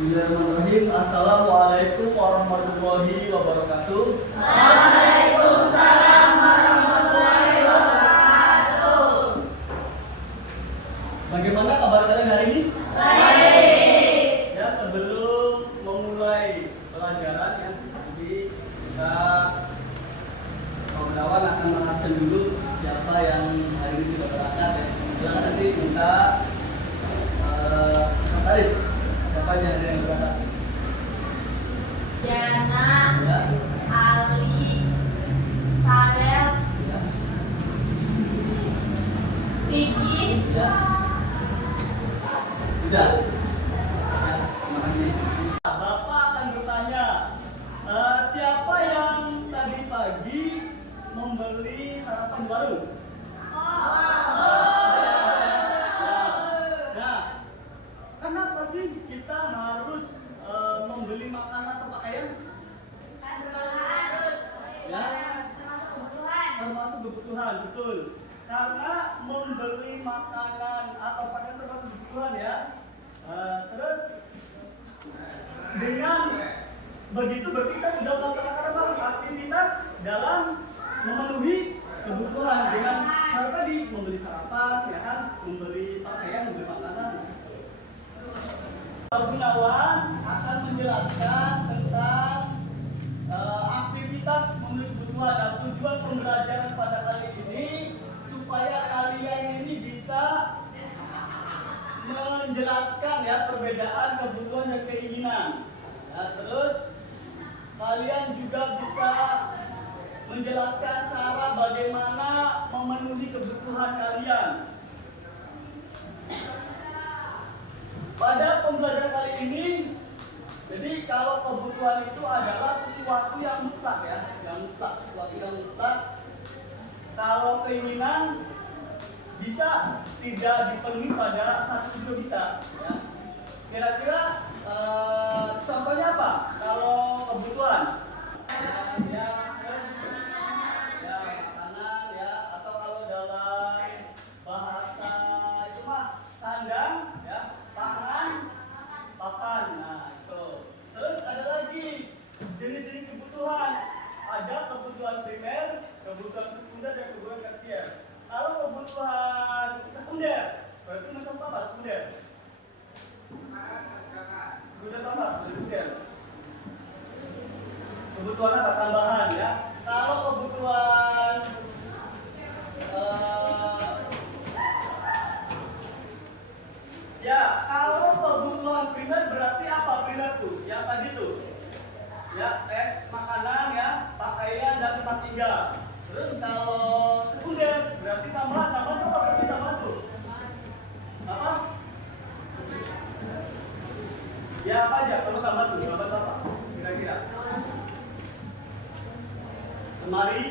Bismillahirrahmanirrahim. Assalamualaikum warahmatullahi wabarakatuh. Waalaikumsalam warahmatullahi wabarakatuh. Bagaimana kabar kalian hari ini? Baik. Ya, sebelum memulai pelajaran ya, jadi kita kawan-kawan akan mengabsen dulu siapa yang hari ini tidak berangkat ya. Silakan nanti minta sekretaris siapa yang ada yang berangkat. Jana, Ya. Ali, Farel, Ya. Vicky, Ya. Sudah. Ya, terima kasih. Bapak akan bertanya, siapa yang tadi pagi membeli sarapan di warung? Nah, kenapa sih kita harus membeli makanan atau pakaian? Ya, termasuk kebutuhan, betul. Karena membeli makanan atau pakaian termasuk kebutuhan ya. Terus dengan begitu berarti kita sudah melaksanakan apa? Aktivitas dalam memenuhi kebutuhan dengan cara tadi membeli sarapan, ya kan, membeli pakaian, membeli makanan. Pak Gunawan akan menjelaskan tentang aktivitas memenuhi kebutuhan dan tujuan pembelajaran pada kali ini supaya kalian ini bisa menjelaskan ya perbedaan kebutuhan dan keinginan. Nah, terus kalian juga bisa menjelaskan cara bagaimana memenuhi kebutuhan kalian. Pada pembelajaran kali ini, jadi kalau kebutuhan itu adalah sesuatu yang mutlak ya, yang mutlak, sesuatu yang mutlak. Kalau keinginan bisa tidak dipenuhi pada satu juga bisa. Ya. Kira-kira contohnya apa? Kalau kebutuhan, ya, terus, ya makanan ya, atau kalau dalam bahasa itu mah sandang, ya, pangan, papan. Nah itu. Terus ada lagi jenis-jenis kebutuhan. Ada kebutuhan primer, kebutuhan sekunder, dan kebutuhan tersier. Kalau kebutuhan sekunder, berarti macam apa sekunder? Kebutuhan apa? Sekunder. Kebutuhan apa? Tambahan ya. Kalau kebutuhan ya, kalau kebutuhan primer berarti apa primer tuh? Yang tadi tuh. Ya, tes makanan ya, pakaian dan tempat tinggal. Terus kalau sekunder berarti tambahan apa berarti tambahan tuh? Apa? Ya apa aja kalau tambahan tuh? Tambahan apa? Kira-kira? Lemari,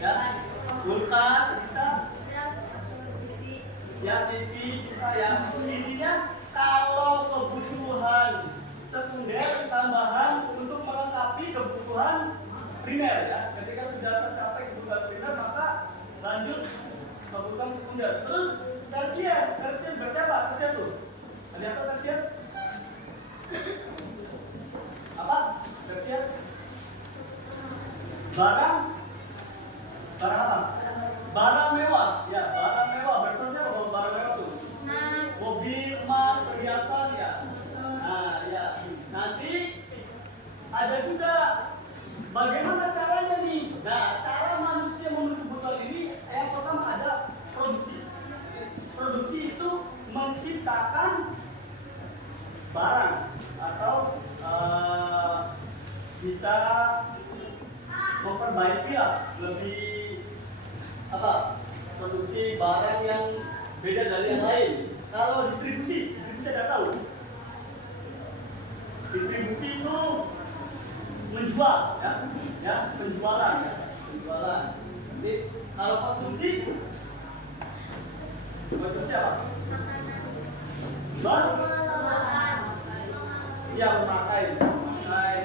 ya, kulkas bisa, ya TV bisa ya. Intinya kalau kebutuhan sekunder tambahan untuk melengkapi kebutuhan primer ya. Ketika sudah tercapai kebutuhan primer maka lanjut kebutuhan sekunder. Terus tersier, tersier berarti apa? Tersier tuh. Ada apa tersier? Apa? Tersier? Barang apa? Barang mewah. Ya, barang mewah. Berarti apa barang mewah tuh? Mobil, emas, perhiasan ya. Nah, ya. Nanti ada juga bagaimana caranya nih? Nah, cara manusia memenuhi kebutuhan ini yang pertama ada produksi. Produksi itu menciptakan barang atau bisa memperbaiki lah, lebih apa? Produksi barang yang beda dari yang lain. Kalau distribusi ada tahu? Distribusi itu menjual ya, penjualan ya, penjualan. Jadi kalau konsumsi apa? Jual? Ya, memakai, bisa memakai.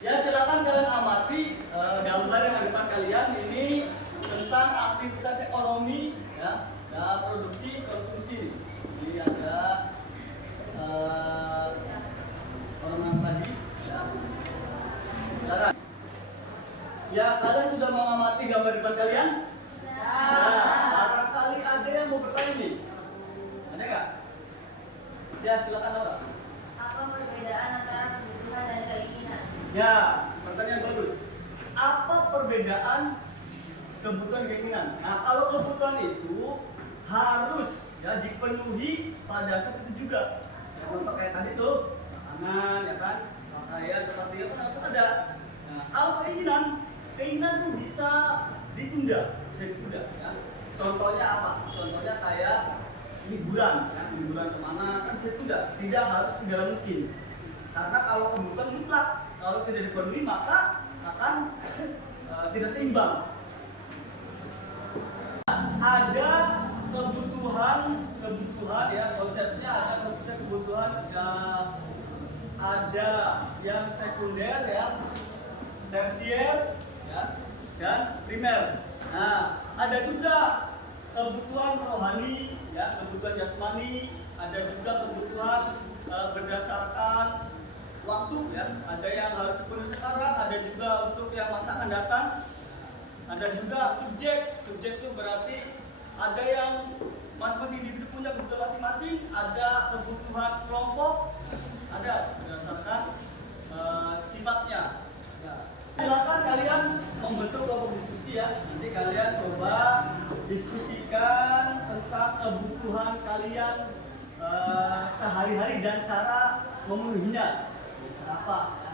Ya, silakan kalian amati gambar yang ada di depan kalian ini tentang aktivitas ekonomi ya, dan produksi konsumsi. Jadi ada bertanya ini. Ada nggak? Ya, silakan Laura. Apa perbedaan antara kebutuhan dan keinginan? Ya, pertanyaan bagus. Apa perbedaan kebutuhan dan keinginan? Nah, kalau kebutuhan itu harus ya dipenuhi pada saat itu juga. Ya, contoh kayak tadi tuh, makanan, ya kan, pakaian, tempat tinggal kan harus ada. Nah, kalau keinginan tuh bisa ditunda, ya. Contohnya apa? Contohnya kayak liburan, ya, liburan kemana kan bisa ditunda. Tidak harus segera mungkin. Karena kalau kebutuhan mutlak, kalau tidak dipenuhi maka akan tidak seimbang. Ada kebutuhan ya, konsepnya ada kebutuhan ada yang sekunder ya, tersier ya, dan primer. Nah, ada juga kebutuhan rohani ya, kebutuhan jasmani, ada juga kebutuhan berdasarkan waktu ya, ada yang harus dipenuhi sekarang, ada juga untuk yang masa akan datang. Ada juga subjek itu berarti ada yang masing-masing individu punya kebutuhan masing-masing, ada kebutuhan kelompok, ada berdasarkan sifatnya. Nah, silakan kalian membentuk kelompok diskusi ya. Nanti kalian coba diskusikan tentang kebutuhan kalian sehari-hari dan cara memenuhinya. Apa?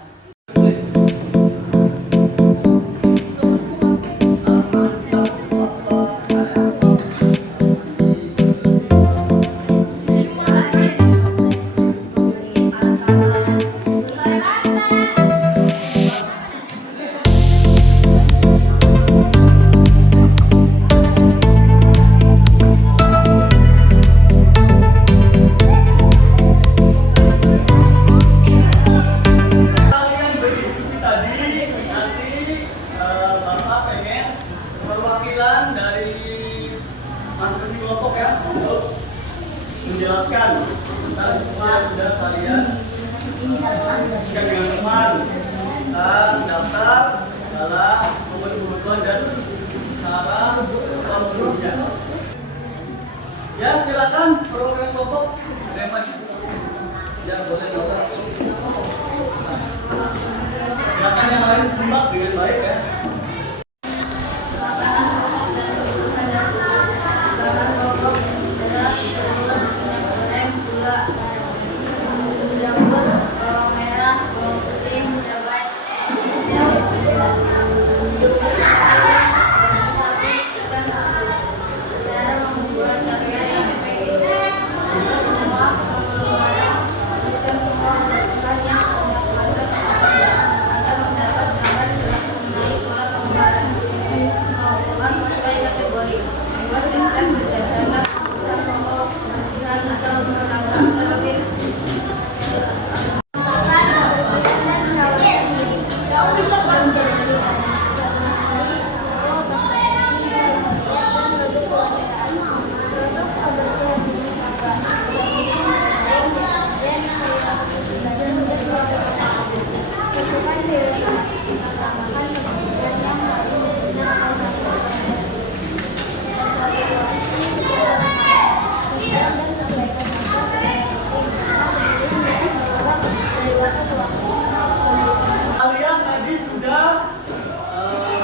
Menjelaskan tentang sudah kalian dengan teman tentang daftar dalam kebutuhan dan cara memenuhinya. Ya, silakan program kelompok ada yang maju. Ya, boleh dokter. Silakan yang lain simak dengan baik ya. Kalian tadi sudah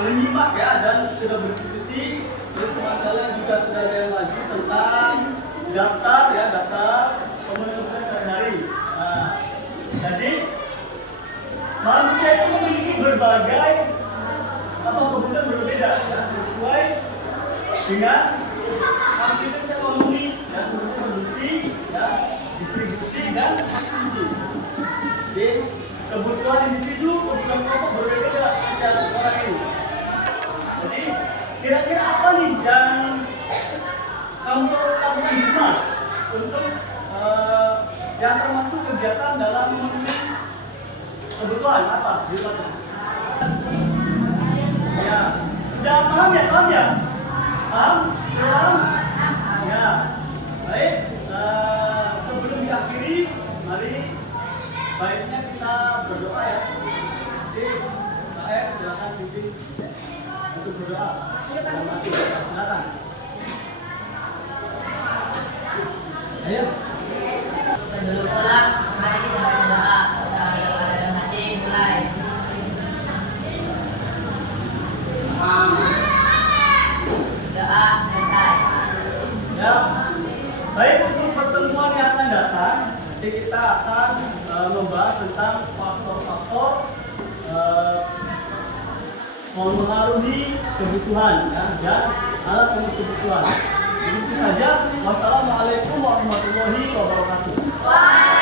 menyimak ya dan sudah berdiskusi. Terus teman kalian juga sudah ada yang maju tentang daftar kebutuhan sehari-hari. Nah, jadi manusia itu memiliki berbagai kebutuhan berbeda ya, sesuai dengan aktivitas ekonomi dan produksi, ya, distribusi dan konsumsi. Jadi kebutuhan individu, kebutuhan kelompok berbeda antara orang ini. Jadi kira-kira apa nih yang kamu lakukan di rumah untuk yang termasuk kegiatan dalam memenuhi kebutuhan apa di rumah? Ya, sudah paham ya? Paham? Ya, baik. Sebelum diakhiri, mari baiknya kita berdoa ya. Jadi, Pak silakan pimpin untuk berdoa. Silakan. Ayo. Kita dulu sholat, mari kita berdoa. Kepada masing mulai. Doa selesai. Ya. Baik, untuk pertemuan yang akan datang, nanti kita akan membahas tentang faktor-faktor memengaruhi kebutuhan ya, dan alat pemenuh kebutuhan. Itu saja. Wassalamualaikum warahmatullahi wabarakatuh.